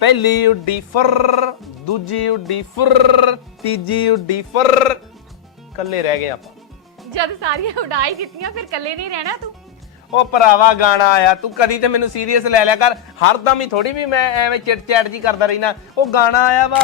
ਪਹਿਲੀ ਉੱਡੀ ਫਰ ਦੂਜੀ ਉੱਡੀ ਫਰ ਤੀਜੀ ਉੱਡੀ ਫਰ। ਕੱਲੇ ਰਹਿ ਗਏ ਆਪਾਂ। ਜਦ ਸਾਰੀਆਂ ਉਡਾਈ ਦਿੱਤੀਆਂ ਫਿਰ ਇਕੱਲੇ ਨਹੀਂ ਰਹਿਣਾ ਤੂੰ? ਉਹ ਭਰਾਵਾ ਗਾਣਾ ਆਇਆ ਤੂੰ ਕਦੀ ਤੇ ਮੈਨੂੰ ਸੀਰੀਅਸ ਲੈ ਲਿਆ ਕਰ। ਹਰਦਮ ਹੀ ਥੋੜੀ ਵੀ ਮੈਂ ਐਵੇਂ ਚੈਟ ਜੀ ਕਰਦਾ ਰਹਿਣਾ ਉਹ ਗਾਣਾ ਆਇਆ ਵਾ।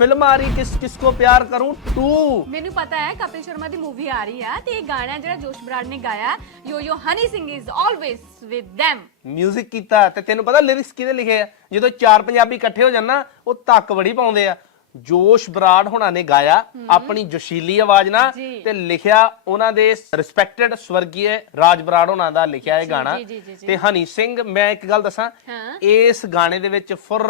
ਫਿਲਮ ਆ ਰਹੀ ਕਿਸ ਕਿਸ ਕੋ ਪਿਆਰ ਕਰੂੰ? ਤੂੰ। ਮੈਨੂੰ ਪਤਾ ਹੈ ਕਪਿਲ ਸ਼ਰਮਾ ਦੀ ਮੂਵੀ ਆ ਰਹੀ ਆ ਤੇ ਇਹ ਗਾਣਾ ਜਿਹੜਾ ਜੋਸ਼ ਬਰਾੜ ਨੇ ਗਾਇਆ yo yo Honey Singh is always with them music ਕੀਤਾ ਤੇ ਤੈਨੂੰ ਪਤਾ ਲਿਰਿਕਸ ਕਿਹਦੇ ਲਿਖੇ ਆ? ਜਦੋਂ ਚਾਰ ਪੰਜਾਬੀ ਇਕੱਠੇ ਹੋ ਜਾਣ ਨਾ ਉਹ ਧੱਕ ਬੜੀ ਪਾਉਂਦੇ ਆ। ਜੋਸ਼ ਬਰਾੜ ਹੋਣਾ ਨੇ ਗਾਇਆ ਆਪਣੀ ਜੋਸ਼ੀਲੀ ਆਵਾਜ਼ ਨਾਲ ਜੀ। ਤੇ ਲਿਖਿਆ ਉਹਨਾਂ ਦੇ ਰਿਸਪੈਕਟਡ ਸਵਰਗੀ ਰਾਜ ਬਰਾੜ ਹੋਣਾ ਦਾ ਲਿਖਿਆ ਇਹ ਗਾਣਾ। ਜੀ, ਜੀ, ਜੀ, ਜੀ। ਤੇ ਹਨੀ ਸਿੰਘ ਮੈਂ ਇੱਕ ਗੱਲ ਦੱਸਾਂ ਹਾਂ। ਇਸ ਗਾਣੇ ਦੇ ਵਿੱਚ ਫੁਰ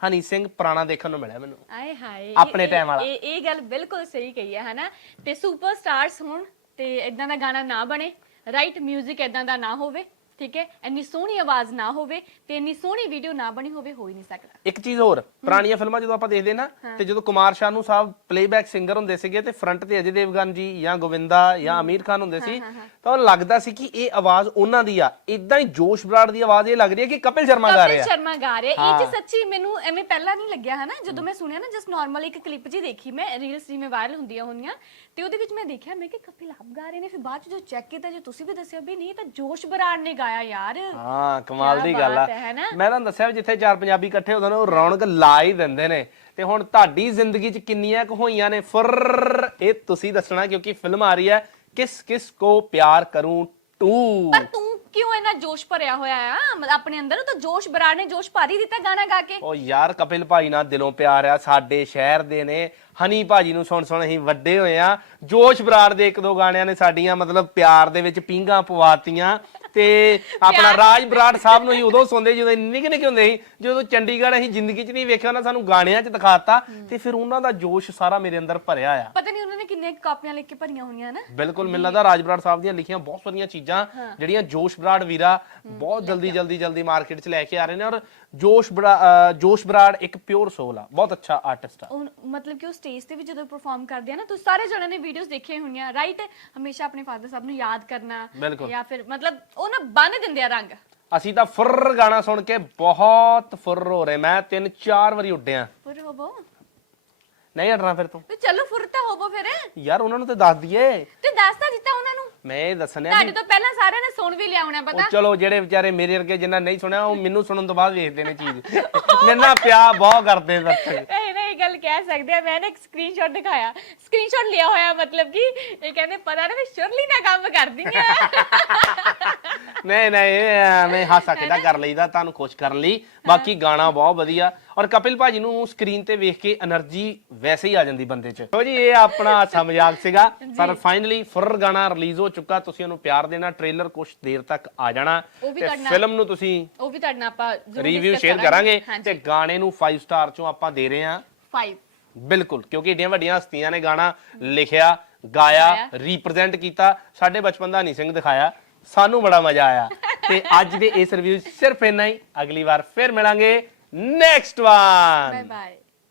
ਹਨੀ ਸਿੰਘ ਪੁਰਾਣਾ ਦੇਖਣ ਨੂੰ ਮਿਲਿਆ ਮੈਨੂੰ। ਆਏ ਹਾਏ ਆਪਣੇ ਇਹ- time ਵਾਲਾ। ਇਹ ਇਹ ਗੱਲ ਬਿਲਕੁਲ ਸਹੀ ਕਹੀ ਹੈ ਹਨਾ? ਤੇ ਸੁਪਰਸਟਾਰਸ ਹੋਣ ਤੇ ਇਦਾਂ ਦਾ ਗਾਣਾ ਨਾ ਬਣੇ ਰਾਈਟ 뮤직 ਇਦਾਂ ਦਾ ਨਾ ਹੋਵੇ ਠੀਕ ਹੈ? ਇੰਨੀ ਸੋਹਣੀ ਆਵਾਜ਼ ਨਾ ਹੋਵੇ ਤੇ ਇੰਨੀ ਸੋਹਣੀ ਵੀਡੀਓ ਨਾ ਬਣੀ ਹੋਵੇ ਹੋ ਹੀ ਨਹੀਂ ਸਕਦਾ। ਇੱਕ ਚੀਜ਼ ਹੋਰ ਪੁਰਾਣੀਆਂ ਫਿਲਮਾਂ ਜਦੋਂ ਆਪਾਂ ਦੇਖਦੇ ਨਾ ਤੇ ਜਦੋਂ ਕੁਮਾਰ ਸ਼ਾਨੂ ਸਾਹਿਬ ਪਲੇਬੈਕ ਸਿੰਗਰ ਹੁੰਦੇ ਸੀਗੇ ਤੇ ਫਰੰਟ ਤੇ ਅਜੇ ਦੇਵਗਨ ਜੀ ਜਾਂ ਗੋਵਿੰਦਾ ਜਾਂ ਆਮੀਰ ਖਾਨ ਹੁੰਦੇ ਸੀ ਤਾਂ ਉਹ ਲੱਗਦਾ ਸੀ ਕਿ ਇਹ ਆਵਾਜ਼ ਉਹਨਾਂ ਦੀ ਆ। ਇਦਾਂ ਹੀ ਜੋਸ਼ ਬਰਾੜ ਦੀ ਆਵਾਜ਼ ਇਹ ਲੱਗ ਰਹੀ ਹੈ ਕਿ ਕਪਿਲ ਸ਼ਰਮਾ ਗਾ ਕਪਿਲ ਰਿਹਾ। ਸ਼ਰਮਾ ਗਾ ਰਿਹਾ। ਇਹ। ਚ ਸੱਚੀ ਮੈਨੂੰ ਐਵੇਂ ਪਹਿਲਾਂ ਨਹੀਂ ਲੱਗਿਆ ਹਨਾ? ਜਦੋਂ ਮੈਂ ਸੁਣਿਆ ਨਾ ਜਸਟ ਨਾਰਮਲ ਇੱਕ ਕਲਿੱਪ ਜੀ ਦੇਖੀ ਮੈਂ ਰੀਲਸ ਜਿਵੇਂ ਵਾਇਰਲ ਹੁੰਦੀਆਂ ਹੁੰਦੀਆਂ ਤੇ ਉਹਦੇ ਵਿੱਚ ਮੈਂ ਦੇਖਿਆ ਮੈਂ ਕਿ ਕਪਿਲ ਆਪ ਗਾ ਰਹੇ ਨੇ ਫਿਰ ਬਾਅਦ ਚ ਜੋ ਚੈੱਕ ਕੀਤਾ ਜੇ ਤੁਸੀਂ ਵੀ ਦੱਸਿਆ ਵੀ ਨਹੀਂ ਤਾਂ ਜੋਸ਼ ਬਰਾੜ ਨੇ ਗਾਇਆ ਯਾਰ। ਹਾਂ ਕਮਾਲ ਦੀ ਗੱਲ ਆ? ਮੈਂ ਤੁਹਾਨੂੰ ਦੱਸਿਆ ਜਿੱਥੇ ਚਾਰ ਪੰਜਾਬੀ ਇਕੱਠੇ ਹੁੰਦੇ ਨੇ ਉਹ ਰੌਣਕ ਲਾ ਹੀ ਦਿੰਦੇ ਨੇ। ਤੇ ਹੁਣ ਤੁਹਾਡੀ ਜ਼ਿੰਦਗੀ 'ਚ ਕਿੰਨੀਆਂ ਕੁ ਹੋਈਆਂ ਨੇ? ਫਰ ਇਹ ਤੁਸੀਂ ਦੱਸਣਾ ਕਿਉਂਕਿ ਫਿਲਮ ਆ ਰਹੀ ਹੈ। ਕਿਸ ਕਿਸ ਕੋ ਪਿਆਰ ਕਰੂੰ ਟੂ? ਪਰ ਤੂੰ ਕਿਉਂ ਇੰਨਾ ਜੋਸ਼ ਭਰਿਆ ਹੋਇਆ ਆ? ਆਪਣੇ ਅੰਦਰ ਤਾਂ ਜੋਸ਼ ਬਰਾੜ ਨੇ ਜੋਸ਼ ਭਰ ਹੀ ਦਿੱਤਾ ਗਾਣਾ ਗਾ ਕੇ। ਉਹ ਯਾਰ ਕਪਿਲ ਭਾਈ ਨਾਲ ਦਿਲੋਂ ਪਿਆਰ ਆ ਸਾਡੇ ਸ਼ਹਿਰ ਦੇ ਨੇ। ਹਨੀ ਭਾਜੀ ਨੂੰ ਸੁਣ ਸੁਣ ਅਸੀਂ ਵੱਡੇ ਹੋਏ ਆ। ਜੋਸ਼ ਬਰਾੜ ਦੇ ਇੱਕ ਦੋ ਗਾਣਿਆਂ ਨੇ ਸਾਡੀਆਂ ਮਤਲਬ ਪਿਆਰ ਦੇ ਵਿੱਚ ਪਿੰਗਾ ਪਵਾਤੀਆਂ। ਤੇ ਆਪਣਾ ਰਾਜ ਬਰਾੜ ਸਾਹਿਬ ਨੂੰ ਹੀ ਉਦੋਂ ਸੁਣਦੇ ਜਦੋਂ ਨਿੱਕੇ ਨਿੱਕੇ ਹੁੰਦੇ ਸੀ ਜਦੋਂ ਚੰਡੀਗੜ੍ਹ ਅਸੀਂ ਜ਼ਿੰਦਗੀ 'ਚ ਨਹੀਂ ਵੇਖਿਆ ਉਹਨਾਂ ਸਾਨੂੰ ਗਾਣਿਆਂ 'ਚ ਦਿਖਾਤਾ। ਤੇ ਫਿਰ ਉਹਨਾਂ ਦਾ ਜੋਸ਼ ਸਾਰਾ ਮੇਰੇ ਅੰਦਰ ਭਰਿਆ ਆ। ਪਤਾ ਨਹੀਂ ਉਹਨਾਂ ਨੇ ਕਿੰਨੇ ਕੁ ਕਾਪੀਆਂ ਲਿਖ ਕੇ ਭਰੀਆਂ ਹੋਣੀਆਂ ਨਾ। ਬਿਲਕੁਲ ਮੈਨੂੰ ਲੱਗਦਾ ਰਾਜ ਬਰਾੜ ਸਾਹਿਬ ਦੀਆਂ ਲਿਖੀਆਂ ਬਹੁਤ ਸਾਰੀਆਂ ਚੀਜ਼ਾਂ ਜਿਹੜੀਆਂ ਜੋਸ਼ ਬਰਾੜ ਵੀਰਾ ਬਹੁਤ ਜਲਦੀ ਜਲਦੀ ਜਲਦੀ ਮਾਰਕੀਟ 'ਚ ਲੈ ਕੇ ਆ ਰਹੇ ਨੇ ਔਰ ਜੋਸ਼ ਬਰਾ ਅ, ਜੋਸ਼ ਬਰਾੜ ਇੱਕ ਪਿਓਰ ਸੋਲ ਆ ਬਹੁਤ ਅੱਛਾ ਆਰਟਿਸਟ ਆ। ਉਹ ਮਤਲਬ ਕਿ ਉਹ ਸਟੇਜ ਤੇ ਵੀ ਜਦੋਂ ਪਰਫਾਰਮ ਕਰਦੇ ਆ ਨਾ ਤੁਸੀਂ ਸਾਰੇ ਜਣਾਂ ਨੇ ਵੀਡੀਓਜ਼ ਦੇਖੀਆਂ ਹੋਣੀਆਂ ਰਾਈਟ ਹਮੇਸ਼ਾ ਆਪਣੇ ਫਾਦਰ ਸਾਹਿਬ ਨੂੰ ਯਾਦ ਕਰਨਾ ਬਿਲਕੁਲ। ਜਾਂ ਫਿਰ ਮਤਲਬ ਉਹ ਨਾ ਬੰਨ ਦਿੰਦੇ ਆ ਰੰਗ। ਅਸੀਂ ਤਾਂ ਫੁਰ ਗਾਣਾ ਸੁਣ ਕੇ ਬਹੁਤ ਫੁਰ ਹੋ ਰਹੇ ਮੈਂ ਤਿੰਨ ਚਾਰ ਵਾਰੀ ਉੱਡਿਆ। ਫਿਰ ਹੋਵੋ ਨਹੀਂ ਹਟਣਾ ਫਿਰ ਤੂੰ। ਤੇ ਚਲੋ ਫੁਰਤਾ ਹੋਵੋ ਫਿਰ। ਯਾਰ ਉਹਨਾਂ ਨੂੰ ਤੇ ਦੱਸ ਦਈਏ। ਤੇ ਦੱਸ ਤਾਂ ਦਿੱਤਾ ਉਹਨਾਂ ਨੂੰ। ਮੈਂ ਇਹ ਦੱਸਣਿਆ ਤੁਹਾਡੇ ਤੋਂ ਪਹਿਲਾਂ ਸਾਰਿਆਂ ਨੇ ਸੁਣ ਵੀ ਲਿਆ ਹੋਣਾ ਪਤਾ? ਉਹ ਚਲੋ ਜਿਹੜੇ ਵਿਚਾਰੇ ਮੇਰੇ ਵਰਗੇ ਜਿਨ੍ਹਾਂ ਨਹੀਂ ਸੁਣਿਆ ਉਹ ਮੈਨੂੰ ਸੁਣਨ ਤੋਂ ਬਾਅਦ ਵੇਖਦੇ ਨੇ ਚੀਜ਼। ਮੇਰੇ ਨਾਲ ਪਿਆਰ ਬਹੁਤ ਕਰਦੇ ਦਰਸ਼ਕ ਕਹਿ ਸਕਦੇ ਆ ਮੈਂ ਨਾ ਇੱਕ ਸਕਰੀਨਸ਼ਾਟ ਦਿਖਾਇਆ। ਸਕਰੀਨਸ਼ਾਟ ਲਿਆ ਹੋਇਆ ਮਤਲਬ ਕਿ ਇਹ ਕਹਿੰਦੇ ਪਤਾ ਨਾ ਮੈਂ ਸ਼ੁਰਲੀ ਨਾਲ ਕੰਮ ਕਰਦੀ ਆ। ਨਹੀਂ ਨਹੀਂ ਮੈਂ ਹਾਸਾ ਕਿੱਦਾਂ ਕਰ ਲਈਦਾ ਤੁਹਾਨੂੰ ਖੁਸ਼ ਕਰਨ ਲਈ। ਬਾਕੀ ਗਾਣਾ ਬਹੁਤ ਵਧੀਆ। ਔਰ ਕਪਿਲ ਭਾਜੀ ਨੂੰ ਸਕਰੀਨ ਤੇ ਵੇਖ ਕੇ એનર્ਜੀ ਵੈਸੇ ਹੀ ਆ ਜਾਂਦੀ ਬੰਦੇ 'ਚ। ਲੋ ਜੀ ਇਹ ਆਪਣਾ ਹਾਸਾ ਸੀਗਾ। ਪਰ ਫਾਈਨਲੀ ਫੁਰ ਗਾਣਾ ਰਿਲੀਜ਼ ਹੋ ਚੁੱਕਾ ਤੁਸੀਂ ਉਹਨੂੰ ਪਿਆਰ ਦੇਣਾ ਟ੍ਰੇਲਰ ਕੁਝ ਦੇਰ ਤੱਕ ਆ ਜਾਣਾ। ਤੇ ਫਿਲਮ ਨੂੰ ਤੁਸੀਂ ਉਹ ਵੀ ਤੁਹਾਡੇ ਨਾਲ ਆਪਾਂ ਰਿਵਿਊ ਸ਼ੇਅਰ ਕਰਾਂਗੇ। ਤੇ ਗਾਣੇ ਨੂੰ 5 ਸਟਾਰ ਚੋਂ ਆਪਾਂ ਦੇ ਰਹੇ ਹਾਂ। 5 ਬਿਲਕੁਲ ਕਿਉਂਕਿ ਏਡੀਆਂ ਵੱਡੀਆਂ ਹਸਤੀਆਂ ਨੇ ਗਾਣਾ ਲਿਖਿਆ ਗਾਇਆ। ਰੀਪ੍ਰੈਜ਼ੈਂਟ ਕੀਤਾ ਸਾਡੇ ਬਚਪਨ ਦਾ ਹਨੀ ਸਿੰਘ ਦਿਖਾਇਆ ਸਾਨੂੰ ਬੜਾ ਮਜ਼ਾ ਆਇਆ। ਤੇ ਅੱਜ ਦੇ ਇਸ ਰਿਵਿਊ ਸਿਰਫ ਇੰਨਾ ਹੀ ਅਗਲੀ ਵਾਰ ਫਿਰ ਮਿਲਾਂਗੇ ਨੈਕਸਟ ਬਾਏ ਵਨ ਬਾਏ